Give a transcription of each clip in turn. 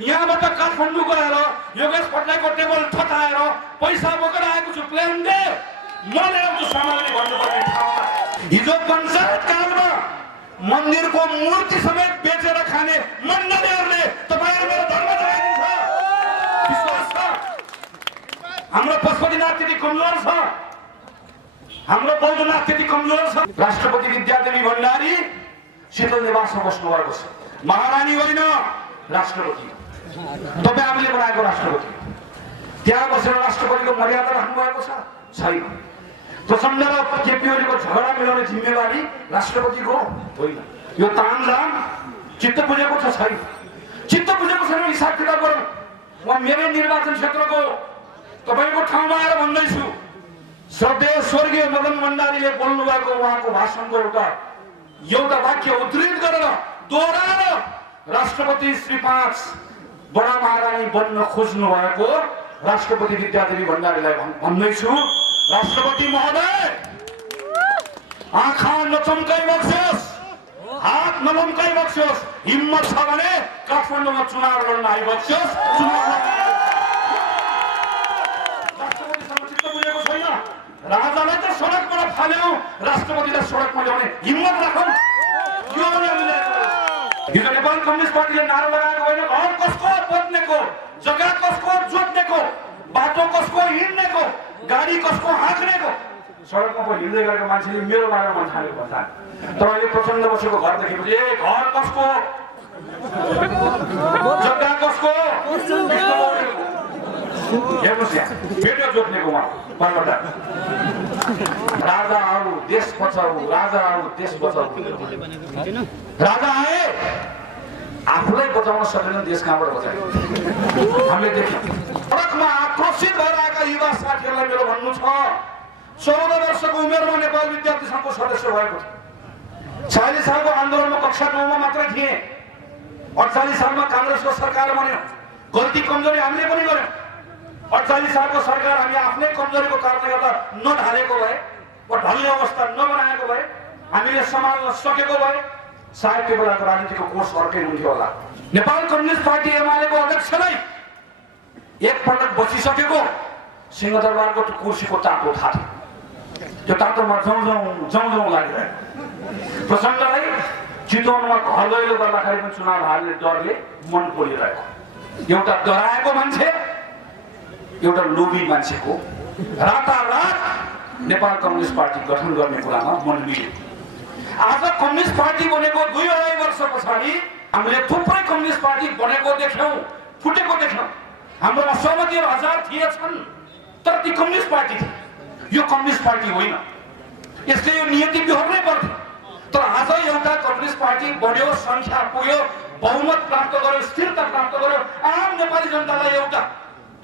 यहाँबाट काठमाडौँ गएर योगेश पटनायकको टेबल ठटाएर पैसा बोकेर आएको छु प्लेन दे म ल्याउँछु सामग्री भन्नुपर्ने ठाउँमा। हिजो पञ्चायत कालमा मन्दिरको मूर्ति समेत बेचेर खाने मण्डलीहरूले तपाईहरु मेरो धर्म जगाइदिन्छ। विश्वास छ हाम्रो पशुपतिनाथ त्यति कमजोर छ, हाम्रो बौद्धनाथ त्यति कमजोर छ। राष्ट्रपति विद्यादेवी भण्डारी शीतल निवासमा बस्नु भएको छ, महारानी होइन राष्ट्रपति। तपाईँ आफूले बनाएको राष्ट्रपति, त्यहाँ बसेर राष्ट्रपतिको मर्यादा राख्नु भएको छ छैन। प्रचण्ड र केपी ओलीको झगडा मिलाउने जिम्मेवारी राष्ट्रपतिको होइन। यो तामझाम चित्त बुझेको छ छैन, चित्त बुझेको छैन हिसाब किताब गरौँ। म मेरै निर्वाचन क्षेत्रको तपाईको ठाउँमा आएर भन्दैछु, श्रद्धेय स्वर्गीय मदन भण्डारीले बोल्नु भएको उहाँको भाषणको एउटा वाक्य उद्धृत गरेर दोहोऱ्याएर राष्ट्रपति श्री 5 बडा महारानी बन्न खोज्नु भएको राष्ट्रपति विद्यादेवी भण्डारीलाई भन्दैछु, राष्ट्रपति महोदय आँखा नचम्काइ बक्सोस्, हात नलम्काइ बक्सोस्, हिम्मत छ भने काठमाडौँमा चुनाव लड्न आइबक्सोस्। राष्ट्रपतिसँग चित्त बुझेको छैन, राजालाई त सडकबाट फाल्यौं, राष्ट्रपतिलाई सडकमा ल्याउने हिम्मत राखौँ। हिजो नेपाल कम्युनिस्ट पार्टीले नारा लगाएको होइन, घर कसको बद्नेको, जग्गा कसको जोत्नेको, बाटो कसको हिँड्नेको, गाडी कसको हाँक्नेको। सडकमा पो हिँड्दै गरेको मान्छेले मेरो बारेमा मन थालेको भन्छ। तर अहिले प्रचण्ड बसेको घर देखेपछि ए घर कसको, जग्गा कसको, हेर्नुहोस् यहाँ बेटो जोत्नेको उहाँ बाटो। राजा आऊ देश बचाऊ, राजा आऊ देश बचाऊ। राजा आए आफूलाई बचाउन सकेन, देश कहाँबाट बचायो हामीले देख्यौँ। सडकमा आक्रोशित भएर आएका युवा साथीहरूलाई मेरो भन्नु छ, 14 वर्षको उमेरमा नेपाल विद्यार्थी सङ्घको सदस्य भएको थियो। 46 सालको आन्दोलनमा कक्षा 9 मा मात्रै थिए। 48 सालमा काङ्ग्रेसको सरकार बन्यो, गल्ती कमजोरी हामीले पनि गर्यौँ। 48 सालको सरकार हामी आफ्नै कमजोरीको कारणले गर्दा नढालेको भए वा ढल्ने अवस्था नबनाएको भए, हामीले सम्हाल्न सकेको भए सायद त्यो बेलाको राजनीतिको कोर्स अर्कै हुन्थ्यो होला। नेपाल कम्युनिस्ट पार्टी एमालेको अध्यक्षलाई एकपटक बसिसकेको सिंहदरबारको कुर्सीको तातो थाहा थियो। त्यो तातोमा जाउँ लागिरहेको प्रचण्डलाई चितवनमा घर दैलो गर्दाखेरि पनि चुनाव हार्ने डरले मन पोलिरहेको, एउटा डराएको मान्छे, एउटा लोभी मान्छेको रातारात नेपाल कम्युनिस्ट पार्टी गठन गर्ने कुरामा मन मिल्यो। आज कम्युनिस्ट पार्टी बनेको 2-2.5 वर्ष पछाडि हामीले थुप्रै कम्युनिस्ट पार्टी बनेको देख्यौँ, फुटेको देख्यौँ। हाम्रो असहमतिहरू हजार थिएछन्, तर ती कम्युनिस्ट पार्टी थिए। यो कम्युनिस्ट पार्टी होइन, यसले यो नियति बिहोर्नै पर्थ्यो। तर आज एउटा कम्युनिस्ट पार्टी बढ्यो, संख्या पुग्यो, बहुमत प्राप्त गर्यो, स्थिरता प्राप्त गर्यो, आम नेपाली जनतालाई एउटा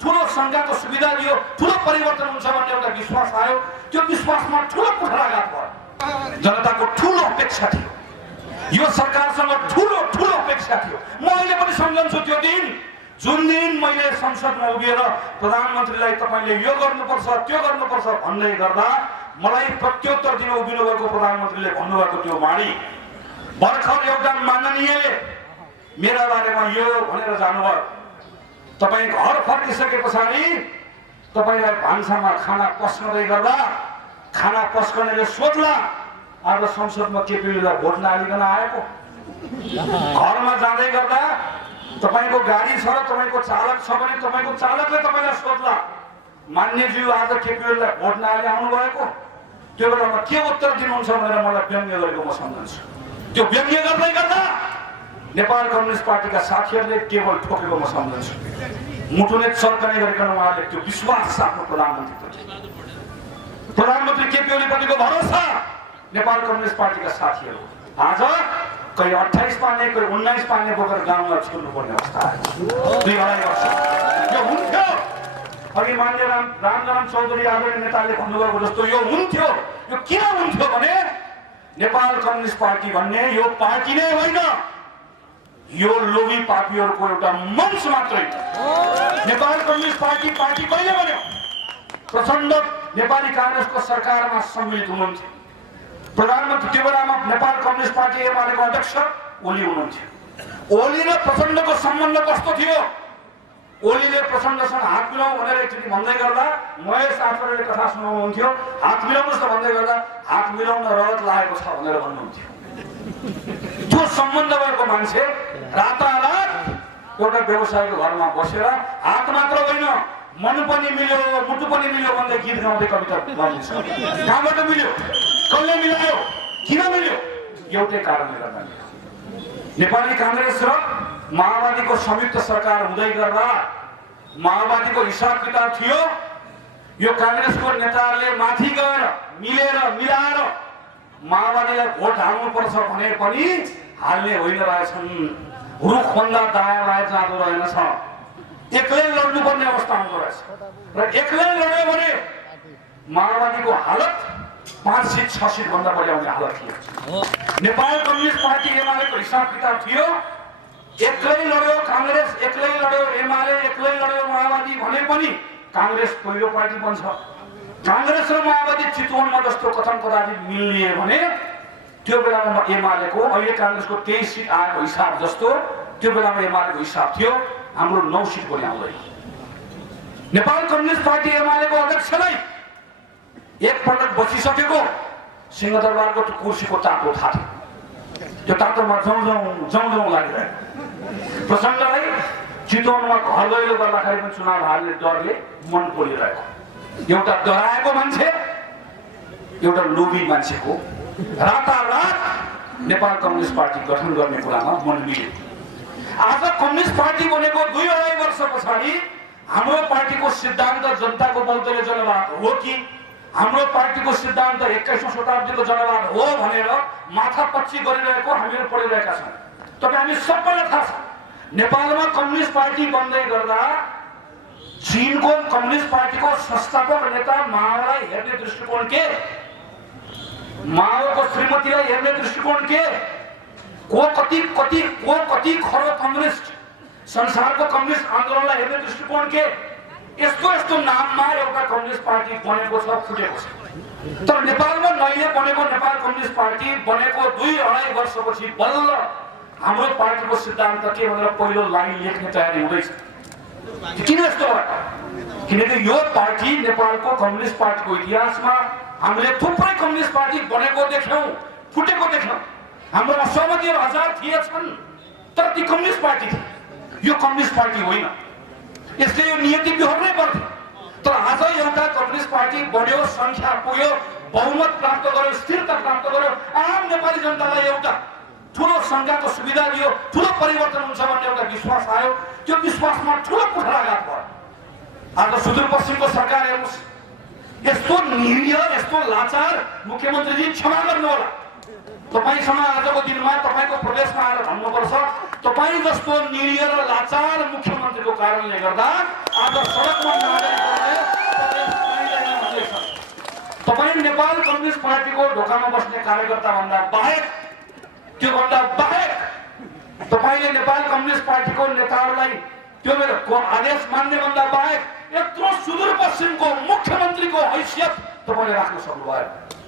ठुलो संघको सुविधा दियो, ठुलो परिवर्तन हुन्छ भन्ने एउटा विश्वास आयो। त्यो विश्वासमा ठुलो कुठाराघात भयो। जनताको ठुलो अपेक्षा थियो, यो सरकारसँग ठुलो अपेक्षा थियो। म अहिले पनि सम्झन्छु त्यो दिन, जुन दिन मैले संसदमा उभिएर प्रधानमन्त्रीलाई तपाईले यो गर्नुपर्छ त्यो गर्नुपर्छ भन्दै गर्दा मलाई प्रत्युत्तर दिन उभिनु भएको प्रधानमन्त्रीले भन्नुभएको त्यो वाणी, भर्खर एउटा माननीयले मेरा बारेमा यो भनेर जानुभयो, तपाई घर फर्किसके पछाडि तपाईलाई भान्सामा खाना पस्कँदै गर्दा खाना पस्कनेले सोध्ला आज संसदमा केपीलाई भोट नहालिकन आएको। घरमा जाँदै गर्दा तपाईको गाडी छ र तपाईको चालक छ भने तपाईको चालकले तपाईलाई सोध्ला मान्यज्यू आज केपीलाई भोट नहाली आउनु भएको। त्यो बेलामा के उत्तर दिनुहुन्छ भनेर मलाई व्यङ्ग्य गरेको म सम्झन्छु। त्यो व्यङ्ग्य गर्दै गर्दा नेपाल कम्युनिस्ट पार्टीका साथीहरूले टेबल ठोकेको म सम्झन्छु। मुटुले चर्कने गरिकन उहाँहरूले त्यो विश्वास छ आफ्नो प्रधानमन्त्री केपी ओलीप्रतिको भरोसा नेपाल कम्युनिस्ट पार्टीका साथीहरू आज कोही 28 पाने कोही 19 पाने बोकेर गाउँमा छिर्नु पर्ने अवस्था आयो। 2-2.5 वर्ष यो हुन्थ्यो। अघि मान्य रामचरण चौधरी आदरणीय नेताले भन्नुभएको जस्तो यो हुन्थ्यो। यो किन हुन्थ्यो भने नेपाल कम्युनिस्ट पार्टी भन्ने यो पार्टी नै होइन, यो लोभी पापीहरूको एउटा मञ्च मात्रै। नेपाल कम्युनिस्ट पार्टी कहिले बन्यो? प्रचण्ड नेपाली कांग्रेसको सरकारमा सम्मिलित हुनुहुन्थ्यो। प्रधानमन्त्री त्यो बेलामा नेपाल कम्युनिस्ट पार्टी एमालेको अध्यक्ष ओली हुनुहुन्थ्यो। ओली र प्रचण्डको सम्बन्ध कस्तो थियो? ओलीले प्रचण्डसँग हात मिलाउँ भनेर एकचोटि भन्दै गर्दा महेश आचार्यले कथा सुनाउनुहुन्थ्यो, हात मिलाउनुहोस् त भन्दै गर्दा हात मिलाउन रगत लागेको छ भनेर भन्नुहुन्थ्यो। त्यो सम्बन्ध भएको मान्छे रातारात एउटा व्यवसायको घरमा बसेर हात मात्र होइन मन पनि मिल्यो मुटु पनि मिल्यो भन्दै गीत गाउँदै कविता गाउँदैछ। कहाँबाट मिल्यो? कसले मिलायो? किन मिल्यो? एउटै कारणले गर्दा नेपाली कांग्रेस र माओवादीको संयुक्त सरकार हुँदै गर्दा माओवादीको हिसाब किताब थियो। यो कांग्रेसको नेताहरूले माथि गएर मिलाएर माओवादीलाई भोट हाल्नुपर्छ भने पनि हाल्ने होइन रहेछन्। रुखभन्दा दायाँ जाँदो रहेनछ, एक्लै लड्नुपर्ने अवस्था आउँदो रहेछ र एक्लै लड्यो भने माओवादीको हालत 5 सीट 6 सीट भन्दा बढी आउने हालत थियो। नेपाल कम्युनिस्ट पार्टी एमालेको हिसाब किताब थियो, एक्लै लड्यो कांग्रेस, एक्लै लड्यो एमाले, एक्लै लड्यो माओवादी भने पनि कांग्रेस पहिलो पार्टी बन्छ। कांग्रेस र माओवादी चितवनमा जस्तो कथन कदाचित मिलिए भने त्यो बेलामा एमालेको अहिले कांग्रेसको 23 सीट आएको हिसाब जस्तो त्यो बेलामा एमालेको हिसाब थियो हाम्रो 9 सीट पनि आउँदैन। नेपाल कम्युनिस्ट पार्टी एमालेको अध्यक्षलाई एकपटक बसिसकेको सिंहदरबारको कुर्सीको तातो थाहा थियो। त्यो तातोमा जाउँ लागिरहेको प्रचण्डलाई चितवनमा घर दैलो गर्दाखेरि पनि चुनाव हार्ने डरले मन पोलिरहेको, एउटा डराएको मान्छे एउटा लोभी मान्छेको रातारात नेपाल कम्युनिस्ट पार्टी गठन गर्ने कुरामा मन मिल्यो। आज कम्युनिस्ट पार्टी बनेको 2-2.5 वर्ष पछाडि हाम्रो पार्टीको सिद्धान्त जनताको बौद्धले जनवाद हो कि हाम्रो पार्टीको सिद्धान्त 21औं शताब्दीको जनवाद हो भनेर माथापच्ची गरिरहेको हामीहरू पढिरहेका छौँ। तपाईँ हामी सबैलाई थाहा छ नेपालमा कम्युनिस्ट पार्टी बन्दै गर्दा चीनको कम्युनिस्ट पार्टीको संस्थापक नेता माओलाई हेर्ने दृष्टिकोण के, माओको श्रीमतीलाई हेर्ने दृष्टिकोण के, को कति खरो कम्युनिस्ट संसारको कम्युनिस्ट आन्दोलनलाई हेर्ने दृष्टिकोण के, यस्तो नाममा एउटा कम्युनिस्ट पार्टी बनेको छ, फुटेको छ। तर नेपालमा नयाँ बनेको नेपाल कम्युनिस्ट पार्टी बनेको 2-2.5 वर्षपछि बल्ल हाम्रो पार्टीको सिद्धान्त के भनेर पहिलो लाइन लेख्ने तयारी हुँदैछ। किन यस्तो भयो? किनकि यो पार्टी नेपालको कम्युनिस्ट पार्टीको इतिहासमा हामीले थुप्रै कम्युनिस्ट पार्टी बनेको देख्यौँ, फुटेको देख्यौँ। हाम्रा सहमतिहरू 1000 थिएछन् तर ती कम्युनिस्ट पार्टी थिए, यो कम्युनिस्ट पार्टी होइन। यसले यो नियति बिहोर्नै पर्थ्यो। तर आज एउटा कम्युनिस्ट पार्टी बढ्यो, संख्या पुग्यो, बहुमत प्राप्त गर्यो, स्थिरता प्राप्त गर्यो, आम नेपाली जनतालाई एउटा ठुलो संघको सुविधा दियो, ठुलो परिवर्तन हुन्छ भन्ने एउटा विश्वास आयो। त्यो विश्वासमा ठुलो कुठाराघात भयो। आज सुदूरपश्चिमको सरकार हेर्नुहोस्, यस्तो निरीह, यस्तो लाचार मुख्यमन्त्रीजी क्षमा गर्नुहोला। तपाईसँग आजको दिनमा तपाईको प्रदेशमा आएर भन्नुपर्छ, तपाईँ जस्तो निरीह र लाचार मुख्यमन्त्रीको कारणले गर्दा आज सडकमा तपाईँ नेपाल कम्युनिस्ट पार्टीको ढोकामा बस्ने कार्यकर्ता भन्दा बाहेक, त्योभन्दा बाहेक तपाईले नेपाल कम्युनिस्ट पार्टीको नेताहरूलाई त्यो बेलाको आदेश मान्ने भन्दा बाहेक यत्रो सुदूरपश्चिमको मुख्यमन्त्रीको हैसियत तपाईले राख्न सक्नुभयो।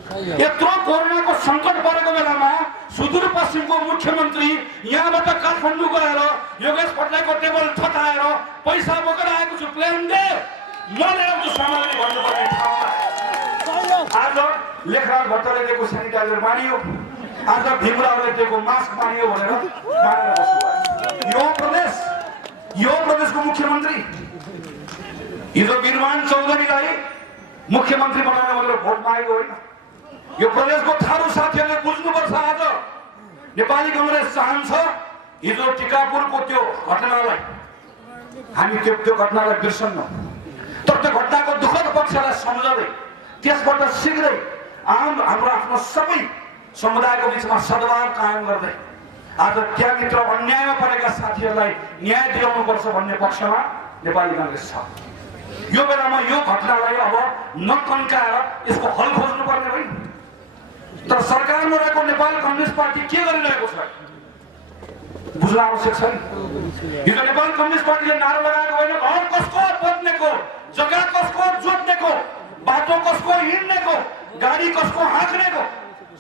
यत्रो कोरोनाको संकट परेको बेलामा सुदूरपश्चिमको मुख्यमन्त्री यहाँबाट काठमाडौँ गएर योगेश भट्टराईको टेबल ठटाएर पैसा बोकेर आएको छु, प्लेन दे, म ल्याउँछु सामग्री भन्नुपर्ने ठाउँमा आज लेखराज भट्टले दिएको सेनिटाइजर मानियो, आज भीमरावले दिएको मास्क मानियो भनेर मानेर बस्नुभयो। यो प्रदेशको मुख्यमन्त्री हिजो वीरमान चौधरीलाई मुख्यमन्त्री बनाउन भनेर भोट मागेको होइन। यो प्रदेशको थारू साथीहरूले बुझ्नुपर्छ। आज नेपाली कांग्रेस चाहन्छ हिजो टिकापुरको त्यो घटनालाई हामी त्यो घटनालाई बिर्सन्नौँ, तर त्यो घटनाको दुःखद पक्षलाई सम्झँदै त्यसबाट शीघ्रै हाम्रो आफ्नो सबै समुदायको बिचमा सद्भाव कायम गर्दै आज त्यहाँभित्र अन्यायमा परेका साथीहरूलाई न्याय दिलाउनुपर्छ भन्ने पक्षमा नेपाली कांग्रेस छ। यो बेलामा यो घटनालाई अब नकन्काएर यसको हल खोज्नुपर्ने होइन। तर सरकारमा रहेको नेपाल कम्युनिस्ट पार्टी के गरिरहेको छ बुझ्न आवश्यक छ। हिजो नेपाल कम्युनिस्ट पार्टीले नारा लगाएको होइन, घर कसको बद्नेको, जग्गा कसको जोत्नेको, बाटो कसको हिँड्नेको, गाडी कसको हाँक्नेको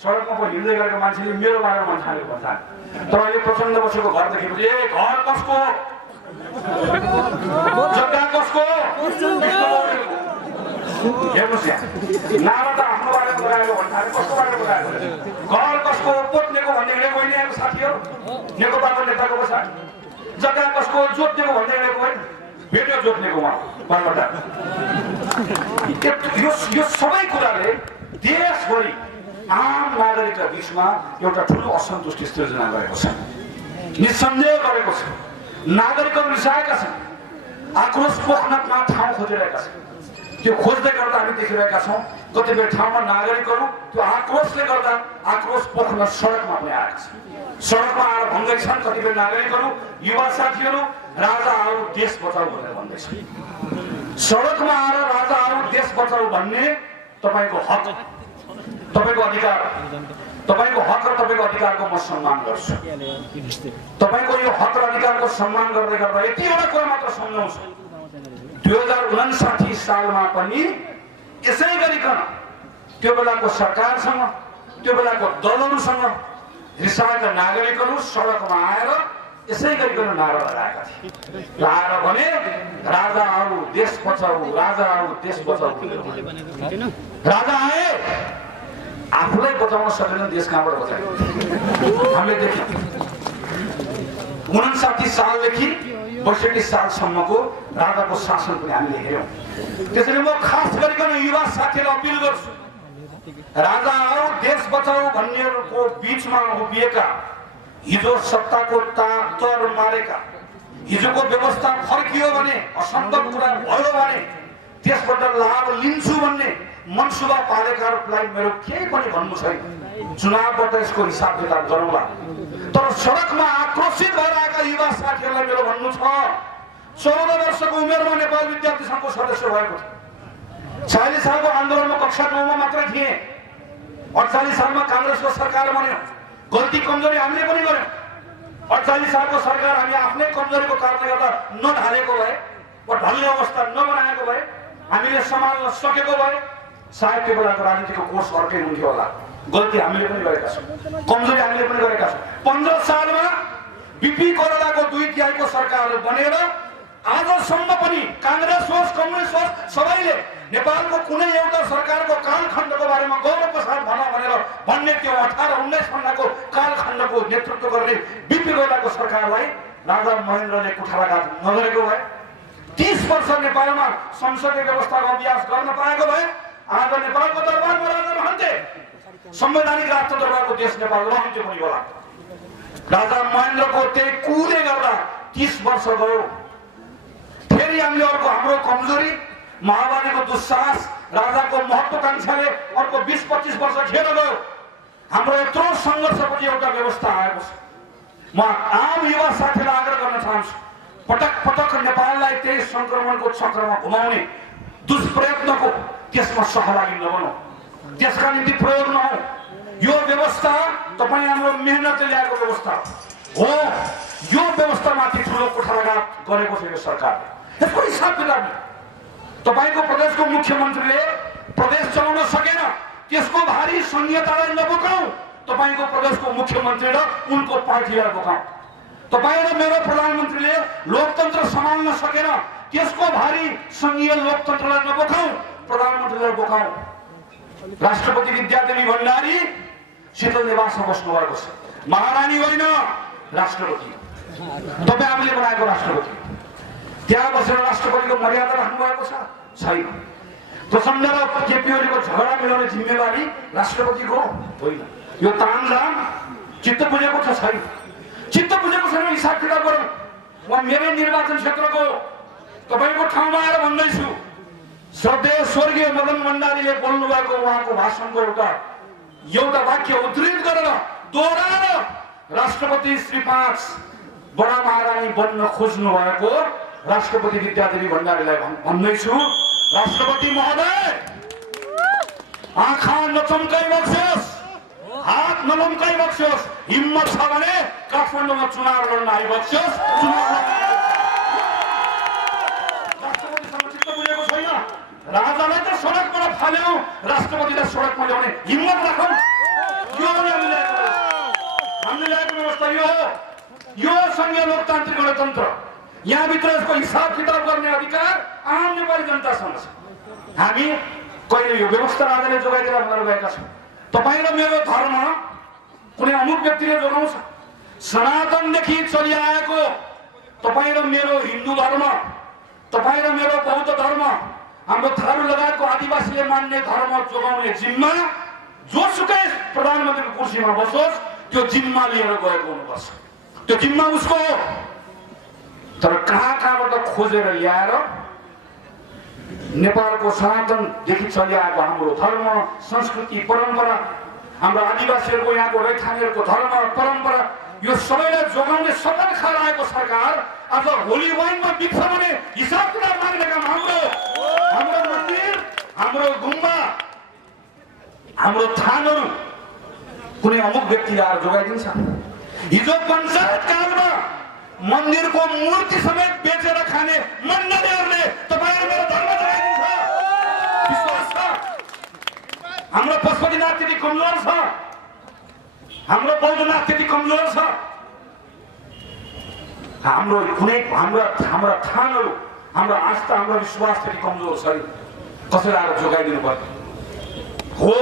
सडकमा पनि हिँड्दै गरेको मान्छेले मेरो बारेमा मन छानेको भन्छ तपाईँले प्रचण्ड बसेको घर देखेपछि ए घर कसको जग्गा कसको हेर्नुहोस् यहाँ नारा त आफ्नो बारेमा लगाएको भन्नाले कसको बारेमा लगाएको घर कसको पोत्नेको भन्ने हिँडेको होइन यहाँको साथीहरू नेकपाको नेताको बसा जग्गा कसको जोत्नेको भन्दै हिँडेको होइन भेट्यो जोत्नेको उहाँ बालबाट यो सबै कुराले देशभरि आम नागरिकका बिचमा एउटा ठुलो असन्तुष्टि सृजना गरेको छ निसन्देह गरेको छ नागरिकहरू रिसाएका छन् आक्रोश पोख्नमा ठाउँ खोजिरहेका छन् त्यो खोज्दै गर्दा हामी देखिरहेका छौँ कतिपय ठाउँमा नागरिकहरू त्यो आक्रोशले गर्दा आक्रोश पोख्न सडकमा पनि आएका छन् सडकमा आएर भन्दै छन् कतिपय नागरिकहरू युवा साथीहरू राजा आऊ देश बचाऊ भनेर भन्दैछन् सडकमा आएर राजा आऊ देश बचाऊ भन्ने तपाईँको हक तपाईँको अधिकार तपाईँको हक र तपाईँको अधिकारको म सम्मान गर्छु तपाईँको यो हक र अधिकारको सम्मान गर्दै गर्दा यति एउटा कुरा मात्र सम्झाउँछु 2059 सालमा पनि यसै गरिकन त्यो बेलाको सरकारसँग त्यो बेलाको दलहरूसँग रिसाएका नागरिकहरू सडकमा आएर यसै गरिकन नारा लगाएका थिए लाएर भने राजा आऊ देश बचाऊ राजा आऊ देश बचाऊ राजा आए आफूलाई बचाउन सकेन देश कहाँबाट बचायो हामीले देख्यौँ 59 सालदेखि 62 सालसम्मको राजाको शासन पनि हामीले हेऱ्यौँ त्यसैले म खास गरिकन युवा साथीलाई अपिल गर्छु राजा आऊ देश बचाऊ भन्नेहरूको बीचमा उभिएका हिजो सत्ताको तर मारेका हिजोको व्यवस्था फर्कियो भने असम्भव कुरा भयो भने त्यसबाट लाभ लिन्छु भन्ने मनसुबा पालेकाहरूलाई मेरो केही पनि भन्नु छैन चुनावबाट यसको हिसाब किताब गरौँला तर सडकमा आक्रोशित भएर आएका युवा साथीहरूलाई मेरो भन्नु छ 14 वर्षको उमेरमा नेपाल विद्यार्थी सङ्घको सदस्य भएको थियो 46 सालको आन्दोलनमा कक्षा 9 मा मात्र थिए 48 सालमा काङ्ग्रेसको सरकार बन्यो गल्ती कमजोरी हामीले पनि गर्यौँ 48 सालको सरकार हामी आफ्नै कमजोरीको कारणले गर्दा नढालेको भए वा ढल्ने अवस्था नबनाएको भए हामीले सम्हाल्न सकेको भए सायद त्यो बेलाको राजनीतिको कोर्स अर्कै हुन्थ्यो होला गल्ती हामीले पनि गरेका छौँ कमजोरी हामीले पनि गरेका छौँ 15 सालमा बिपी कोइरालाको 2/3 सरकार बनेर आजसम्म पनि काङ्ग्रेस होस् कम्युनिस्ट होस् सबैले नेपालको कुनै एउटा सरकारको कालखण्डको बारेमा गौरवको साथ भन भनेर भन्ने त्यो 18-19 खण्डको कालखण्डको नेतृत्व गर्ने बिपी कोइरालाको सरकारलाई राजा महेन्द्रले कुठाराघात नगरेको भए 30 वर्ष नेपालमा संसदीय व्यवस्थाको अभ्यास गर्न पाएको भए आज नेपालको दरबारमा राजा रहन्थे संवैधानिक राष्ट्र दरबारको देश नेपाल रहन्थ्यो पनि होला राजा महेन्द्रको त्यही कुले गर्दा 30 वर्ष गयो फेरि हामीले अर्को हाम्रो कमजोरी माओवादीको दुस्साहस राजाको महत्वाकांक्षाले अर्को 20-25 वर्ष खेर गयो हाम्रो यत्रो सङ्घर्षपछि एउटा व्यवस्था आएको छ म आम युवा साथीलाई आग्रह गर्न चाहन्छु पटक पटक नेपाललाई त्यही संक्रमणको चक्रमा घुमाउने दुष्प्रयत्नको त्यसमा सहभागी नबनौँ त्यसका निम्ति प्रयोग नहौ यो व्यवस्था तपाईँ हाम्रो मेहनतले ल्याएको व्यवस्था हो यो व्यवस्थामाथि ठुलो कुठाराघात गरेको छ यो सरकारले यसको हिसाब किताब तपाईको प्रदेशको मुख्यमन्त्रीले प्रदेश चलाउन सकेन त्यसको भारी संहितालाई नबोकाऊ तपाईको प्रदेशको मुख्यमन्त्री र उनको पार्टीलाई बोकाऊ तपाईँ र मेरो प्रधानमन्त्रीले लोकतन्त्र सम्हाल्न सकेन त्यसको भारी संघीय लोकतन्त्रलाई नबोकाऊ प्रधानमन्त्रीलाई बोकाऊ राष्ट्रपति विद्यादेवी भण्डारी शीतल निवासमा बस्नु भएको छ महारानी होइन राष्ट्रपति तपाईँ हामीले बनाएको राष्ट्रपति त्यहाँ बसेर राष्ट्रपतिको मर्यादा राख्नु भएको छ छैन प्रचण्ड र केपी ओलीको झगडा मिलाउने जिम्मेवारी राष्ट्रपतिको होइन यो तामझाम चित्त बुझेको छ छैन चित्त बुझेको छैन हिसाब किताब गरौँ म मेरै निर्वाचन क्षेत्रको तपाईँको ठाउँमा आएर भन्दैछु श्रद्धेय स्वर्गीय मदन भण्डारीले बोल्नु भएको उहाँको भाषणको एउटा वाक्य उद्धृत गरेर दोहोऱ्याएर राष्ट्रपति श्री 5 बडा महारानी बन्न खोज्नु भएको राष्ट्रपति विद्यादेवी भण्डारीलाई भन्दैछु राष्ट्रपति महोदय आँखा नचम्काइ बक्सोस् हात नलम्काइ बक्सोस् हिम्मत छ भने काठमाडौँमा चुनाव लड्न आइबक्सोस् राष्ट्रपतिसँग चित्त बुझेको छैन राजालाई त सडकबाट फाल्यौं राष्ट्रपतिलाई सडकमा ल्याउने हिम्मत राखौँ। यो हामीले ल्याएको व्यवस्था यो संघीय लोकतान्त्रिक गणतन्त्र। यहाँभित्र यसको हिसाब किताब गर्ने अधिकार आम नेपाली जनतासँग छ। हामी कहिले यो व्यवस्था राजाले जोगाइदिएर भनेर गएका छौँ। तपाईँ र मेरो धर्म कुनै अमुक व्यक्तिले जोगाउँछ। सनातनदेखि चलिआएको तपाईँ र मेरो हिन्दू धर्म, तपाईँ र मेरो बौद्ध धर्म, हाम्रो थारू लगायतको आदिवासीले मान्ने धर्म जोगाउने जिम्मा जोसुकै प्रधानमन्त्रीको कुर्सीमा बसोस्, त्यो जिम्मा लिएर गएको हुनुपर्छ। त्यो जिम्मा उसको हो। तर कहाँबाट खोजेर ल्याएर नेपालको सनातनदेखि चलिआएको हाम्रो धर्म, संस्कृति, परम्परा, हाम्रो आदिवासीहरूको यहाँको रैथानेहरूको धर्म, परम्परा, यो सबैलाई जोगाउने सपन खाएको सरकार आज होली वाइनमा बित्छ भने हिसाब किताब माग्ने काम हाम्रो मन्दिर, हाम्रो गुम्बा, हाम्रो थानहरू कुनै अमुक व्यक्तिले आएर जोगाइदिन्छ। हिजो पञ्चायत कालमा मन्दिरको मूर्ति समेत बेचेर खाने मन्दिरहरूले तपाईँ मेरो धर्म जोगाइदिन्छ। विश्वास छ। हाम्रो पशुपतिनाथ त्यति कमजोर छ, हाम्रो बौद्धनाथ त्यति कमजोर छ। हाम्रा थानहरू, हाम्रो आस्था, हाम्रो विश्वास त्यति कमजोर छैन। कसैले आएर जोगाइदिनु पर्ने हो।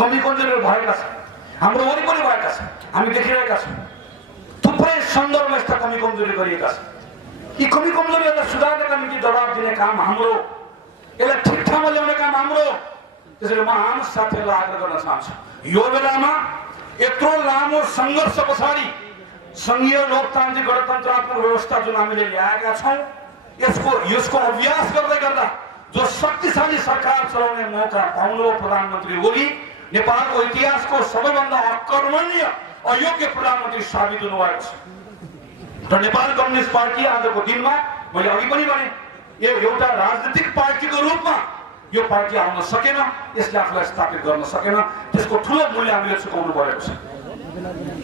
कमी कमजोरीहरू भएका छन्, हाम्रो वरिपरि भएका छन्, हामी देखिरहेका छौँ। थुप्रै सन्दर्भमा यस्ता कमी कमजोरी गरिएका छन्। यी कमी कमजोरीहरूलाई सुधार्नका निम्ति दबाब दिने काम हाम्रो, यसलाई ठिक ठाउँमा ल्याउने काम हाम्रो। त्यसैले म आम साथीहरूलाई आग्रह गर्न चाहन्छु, यो बेलामा यत्रो लामो सङ्घर्ष पछाडि संघीय लोकतान्त्रिक गणतन्त्रात्मक व्यवस्था जुन हामीले ल्याएका छौँ, यसको अभ्यास गर्दै गर्दा जो शक्तिशाली सरकार चलाउने मौका पाउनु प्रधानमन्त्री ओली नेपालको इतिहासको सबैभन्दा अकर्मण्य अयोग्य प्रधानमन्त्री साबित हुनुभएको छ। र नेपाल कम्युनिस्ट पार्टी आजको दिनमा मैले अघि पनि भने एउटा राजनीतिक पार्टीको रूपमा यो पार्टी आउन सकेन, यसले आफूलाई स्थापित गर्न सकेन। त्यसको ठुलो मूल्य हामीले चुकाउनु परेको छ।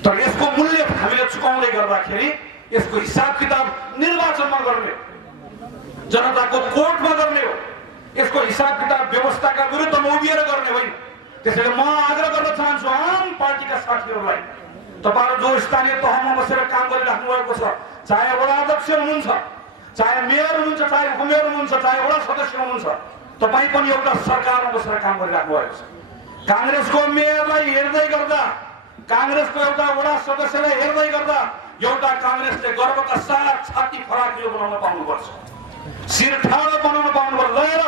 तर यसको मूल्य हामीले चुकाउँदै गर्दाखेरि यसको हिसाब किताब निर्वाचनमा गर्ने, जनताको कोर्टमा गर्ने हो। यसको हिसाब किताब व्यवस्थाका विरुद्धमा उभिएर गर्ने होइन। त्यसैले म आग्रह गर्न चाहन्छु आम पार्टीका साथीहरूलाई, तपाईहरु जो स्थानीय तहमा बसेर काम गरिराख्नु भएको छ, चाहे वडा अध्यक्ष हुनुहुन्छ, चाहे मेयर हुनुहुन्छ, चाहे उपमेयर हुनुहुन्छ, चाहे वडा सदस्य हुनुहुन्छ, तपाई पनि एउटा सरकारमा बसेर काम गरिराख्नु भएको छ। कांग्रेसको मेयरलाई हेर्दै गर्दा, कांग्रेसको एउटा वडा सदस्यलाई हेर्दै गर्दा एउटा कांग्रेसले गर्वका साथ छाती फराकिलो बनाउन पाउनुपर्छ, शिर ठाडो बनाउन पाउनुपर्छ। गएर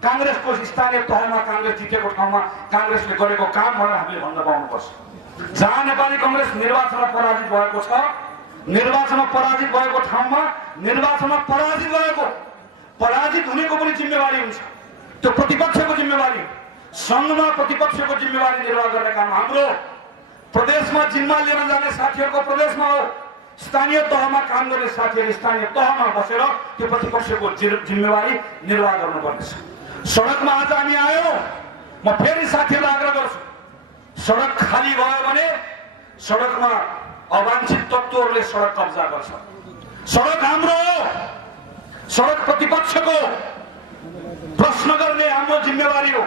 कांग्रेसको स्थानीय तहमा कांग्रेस जितेको ठाउँमा कांग्रेसले गरेको काम भनेर हामीले भन्न पाउनुपर्छ। जहाँ नेपाली कांग्रेस निर्वाचनमा पराजित भएको छ, निर्वाचनमा पराजित भएको ठाउँमा निर्वाचनमा पराजित हुनेको पनि जिम्मेवारी हुन्छ। त्यो प्रतिपक्षको जिम्मेवारी, संघमा प्रतिपक्षको जिम्मेवारी निर्वाह गर्ने काम हाम्रो। प्रदेशमा जिम्मा लिएर जाने साथीहरूको प्रदेशमा हो, स्थानीय तहमा काम गर्ने साथीहरू स्थानीय तहमा बसेर त्यो प्रतिपक्षको जिम्मेवारी निर्वाह गर्नुपर्नेछ। सडकमा आज हामी आयौँ, म फेरि साथीहरूलाई आग्रह गर्छु, सडक खाली भयो भने सडकमा अवांछित तत्त्वहरूले सडक कब्जा गर्छ। सडक हाम्रो हो, सडक प्रतिपक्षको, प्रश्न गर्ने हाम्रो जिम्मेवारी हो,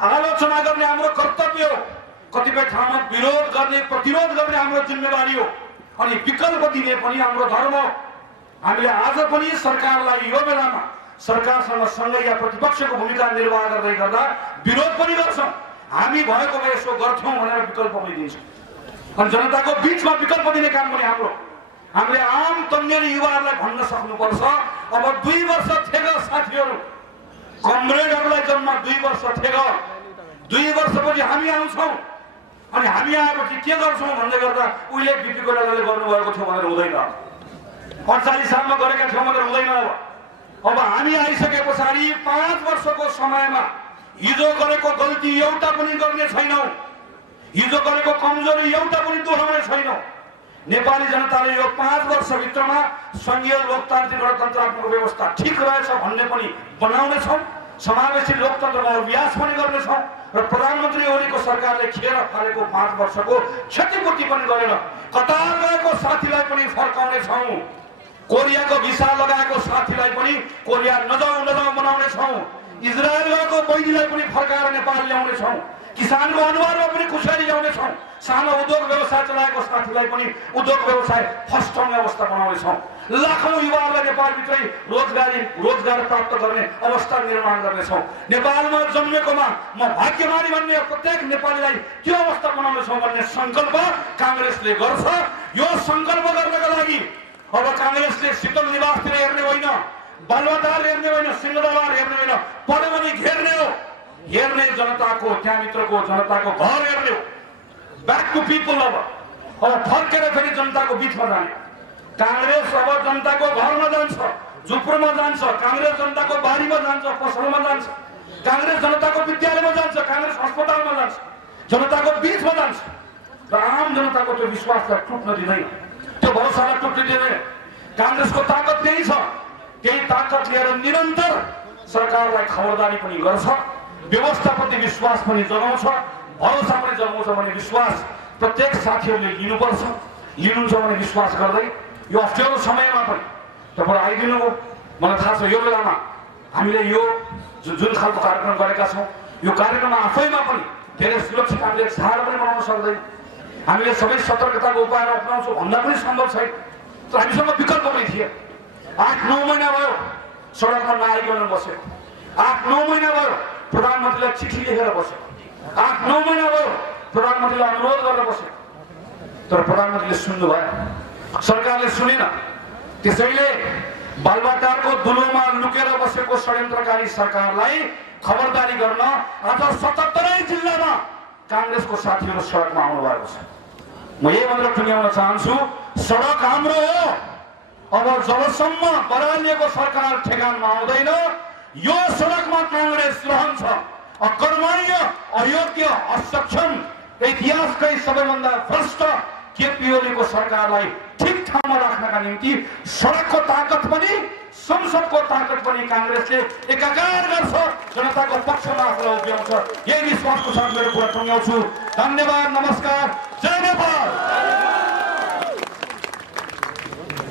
आलोचना गर्ने हाम्रो कर्तव्य हो, कतिपय ठाउँमा विरोध गर्ने प्रतिरोध गर्ने हाम्रो जिम्मेवारी हो, अनि विकल्प दिने पनि हाम्रो धर्म हो। हामीले आज पनि सरकारलाई यो बेलामा सरकारसँग सँगै या प्रतिपक्षको भूमिका निर्वाह गर्दै गर्दा विरोध पनि गर्छौँ। हामी भएको भए यसो गर्थ्यौँ भनेर विकल्प पनि दिन्छौँ, अनि जनताको बीचमा विकल्प दिने काम पनि हाम्रो। हामीले आम तन्नेर युवाहरूलाई भन्न सक्नुपर्छ, अब 2 वर्ष थेग साथीहरू, कमरेडहरूलाई जम्मा 2 वर्ष थेग, 2 वर्षपछि हामी आउँछौँ, अनि हामी आएपछि के गर्छौँ भन्दै गर्दा उहिले बिपी कोइरालाले गर्नुभएको थियो भनेर हुँदैन, 48 सालमा गरेका थियौँ भनेर हुँदैन। अब हामी आइसके पछाडि 5 वर्षको समयमा हिजो गरेको गल्ती एउटा पनि गर्ने छैनौँ, हिजो गरेको कमजोरी एउटा पनि दोहोऱ्याउने छैनौँ। नेपाली जनताले यो 5 वर्षभित्रमा संघीय लोकतान्त्रिक गणतन्त्रात्मक व्यवस्था ठिक रहेछ भन्ने पनि बनाउनेछौँ, समावेशी लोकतन्त्रमा अभ्यास पनि गर्नेछौँ, र प्रधानमन्त्री ओलीको सरकारले खेर फालेको 5 वर्षको क्षतिपूर्ति पनि गरेर कतार गएको साथीलाई पनि फर्काउनेछौँ, कोरियाको भिसा लगाएको साथीलाई पनि कोरिया नजाऊ बनाउने छौं इजरायल गएको बहिनीलाई पनि फर्काएर नेपाल ल्याउने छौं किसानको अनुहारमा पनि खुशाली ल्याउने छौं सानो उद्योग व्यवसाय चलाएको साथीलाई पनि उद्योग व्यवसाय फस्टाउने अवस्था बनाउने छौं लाखौं युवाहरूलाई नेपालभित्रै रोजगार प्राप्त गर्ने अवस्था निर्माण गर्ने छौं नेपालमा जन्मेकोमा म भाग्यमानी भन्ने प्रत्येक नेपालीलाई त्यो अवस्था बनाउने छौं भन्ने संकल्प कांग्रेसले गर्छ यो संकल्प गर्नका लागि अब कांग्रेसले शीतल निवासतिर हेर्ने होइन बालुवाटार हेर्ने होइन सिंहदरबार हेर्ने होइन पढ्यो भने घेर्ने हो हेर्ने जनताको त्यहाँभित्रको जनताको घर हेर्ने हो ब्याक टु पिपल अब फर्केर फेरि जनताको बिचमा जाने कांग्रेस अब जनताको घरमा जान्छ झुप्रोमा जान्छ कांग्रेस जनताको बारीमा जान्छ पसलमा जान्छ कांग्रेस जनताको विद्यालयमा जान्छ कांग्रेस अस्पतालमा जान्छ जनताको बिचमा जान्छ र आम जनताको त्यो विश्वासलाई टुट्न दिँदैन त्यो भरोसालाई टुट्न दिँदैन कांग्रेसको ताकत त्यही छ त्यही ताकत लिएर निरन्तर सरकारलाई खबरदारी पनि गर्छ व्यवस्थाप्रति विश्वास पनि जगाउँछ भरोसा पनि जगाउँछ भन्ने विश्वास प्रत्येक साथीहरूले लिनुपर्छ लिनुहुन्छ भने विश्वास गर्दै यो अप्ठ्यारो समयमा पनि तपाईहरु आइदिनु हो मलाई थाहा छ यो बेलामा हामीले यो जुन खालको कार्यक्रम गरेका छौं यो कार्यक्रम आफैमा पनि धेरै सुरक्षित हामीले छाड पनि बनाउन सक्दैन हामीले सबै सतर्कताको उपायहरू अपनाउँछौँ भन्दा पनि सम्भव छैन तर हामीसँग विकल्प पनि थिए 8-9 महिना भयो सडकमा नआइकन बसेको 8-9 महिना भयो प्रधानमन्त्रीलाई चिठी लेखेर बसेको 8-9 महिना भयो प्रधानमन्त्रीलाई अनुरोध गरेर बसेको तर प्रधानमन्त्रीले सुन्नु भयो सरकारले सुनेन त्यसैले बालुवाटारको दुलोमा लुकेर बसेको षड्यन्त्रकारी सरकारलाई खबरदारी गर्न आज 77 जिल्लामा कांग्रेसको साथीहरू सडकमा आउनु भएको छ म यही भनेर टुङ्ग्याउन चाहन्छु सडक हाम्रो हो अब जबसम्म बरालिएको सरकार ठेगानमा आउँदैन यो सडकमा कांग्रेस रहन्छ अकर्मण्य अयोग्य असक्षम इतिहासकै सबैभन्दा भ्रष्ट केपी ओलीको सरकारलाई ठिक ठाउँमा राख्नका निम्ति सडकको ताकत पनि संसदको ताकत पनि कांग्रेसले एकाकार गर्छ जनताको पक्षमा आफूलाई उभ्याउँछ यही विश्वासको साथ मेरो कुरा टुङ्ग्याउँछु धन्यवाद नमस्कार जय नेपाल।